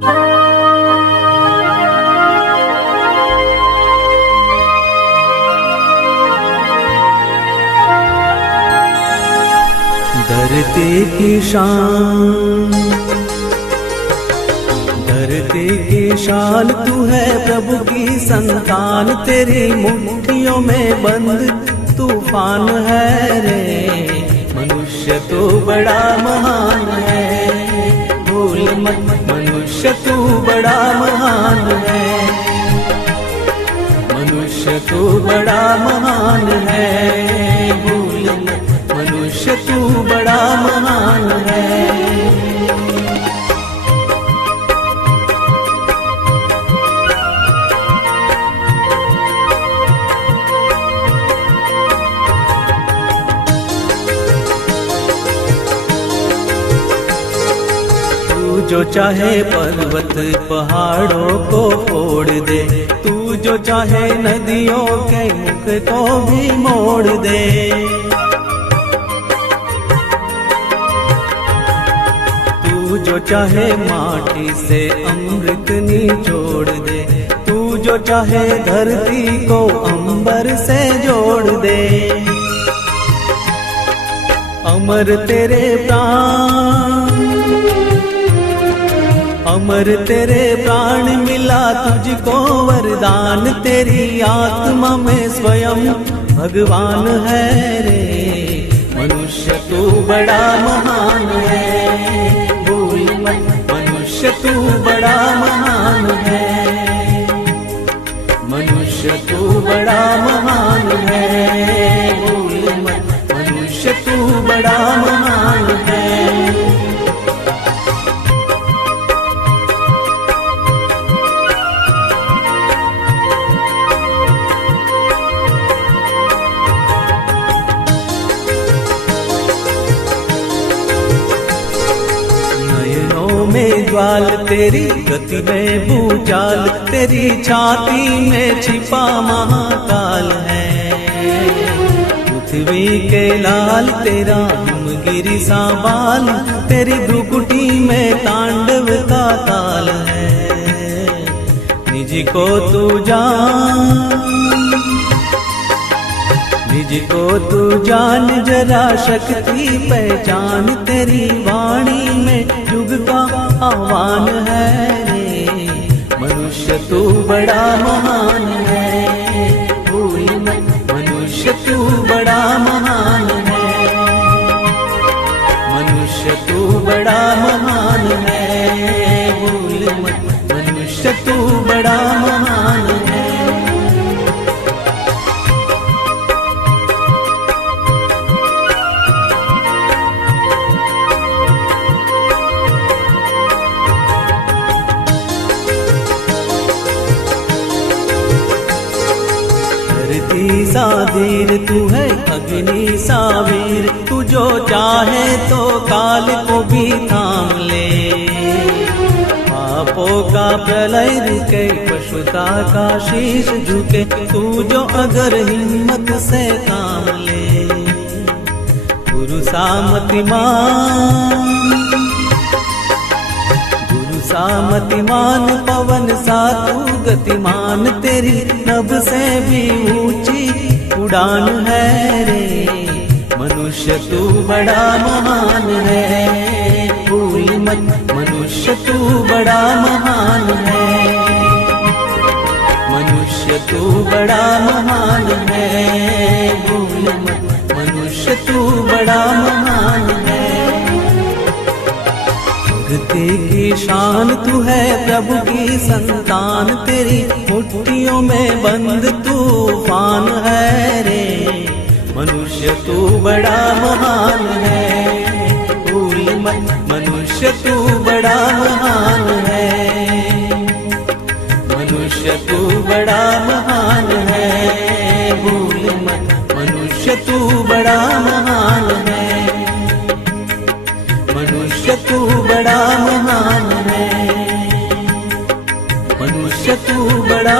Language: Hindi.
धरती की शान, धरती की शान तू है प्रभु की संतान, तेरी मुट्ठियों में बंद तूफान है रे। मनुष्य तो बड़ा महान है, भूल मत मनुष्य तू बड़ा महान है, मनुष्य तू बड़ा महान है, भूल मत मनुष्य तू बड़ा महान है। तू जो चाहे पर्वत पहाड़ों को फोड़ दे, तू जो चाहे नदियों के मुख को भी मोड़ दे, तू जो चाहे माटी से अमृत निचोड़ दे, तू जो चाहे धरती को अंबर से जोड़ दे। अमर तेरे प्राण, अमर तेरे प्राण मिला तुझको वरदान, तेरी आत्मा में स्वयं भगवान है रे। मनुष्य तू बड़ा महान है, भूल मत मनुष्य तू बड़ा महान है, मनुष्य तू बड़ा महान है, भूल मत मनुष्य तू बड़ा महान है। में ज्वाल तेरी गति में भूचाल, तेरी छाती में छिपा महाकाल है। पृथ्वी के लाल तेरा हिमगिरी सा बाल, तेरी भ्रुकुटी में तांडव का ताल है। निज को तू जान, निज को तू जान जरा शक्ति पहचान, तेरी वाणी में युग का आह्वान है रे। मनुष्य तू बड़ा महान है, भूल मत मनुष्य तू बड़ा महान है, मनुष्य तू बड़ा महान है, भूल मत मनुष्य तू बड़ा महान है। सा धीर तू है अग्नि सा वीर, तू जो चाहे तो काल को भी थाम ले। पापों का प्रलय रुके, पशुता का शीश झुके, तू जो अगर हिम्मत से काम ले। गुरु सामतिमान, गुरु सामतिमान, पवन सा तू गतिमान, तेरी नभ से भी ऊंची उड़ान है रे। मनुष्य तू बड़ा महान है, भूल मत मनुष्य तू बड़ा महान है, मनुष्य तू बड़ा महान है, भूल मत मनुष्य तू बड़ा महान है। धरती की शान तू है प्रभु की संतान, तेरी मुट्ठियों में बंद तूफान है रे। मनुष्य तू बड़ा महान है, भूल मत मनुष्य तू बड़ा महान है, मनुष्य तू बड़ा महान है, भूल मत मनुष्य तू बड़ा महान है, मनुष्य तू बड़ा महान है, मनुष्य तू बड़ा